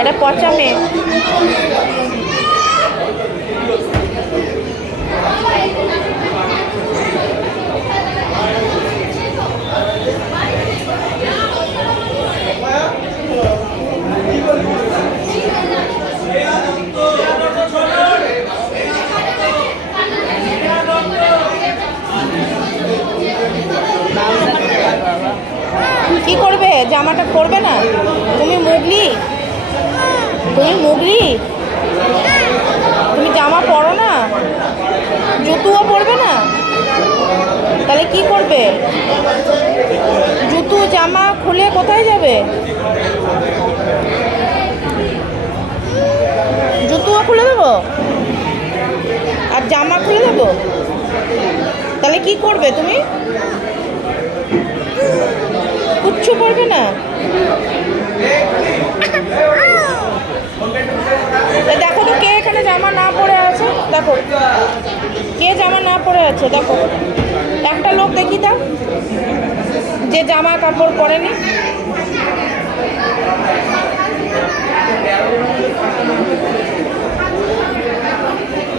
এটা পচা মেয়ে। কি করবে? জামাটা পরবে না? তুমি মুগলি, তুমি মুগলি, তুমি জামা পরো না, জুতোও পরবে না, তাহলে কি করবে? জুতো জামা খুলে কোথায় যাবে? জুতোও খুলে দেবো আর জামা খুলে দেবো, তাহলে কি করবে তুমি? কিচ্ছু করবে না? দেখো তো কে এখানে জামা না পরে আছে, দেখো কে জামা না পরে আছে, দেখো একটা লোক দেখি তা যে জামা কাপড় পরেনি।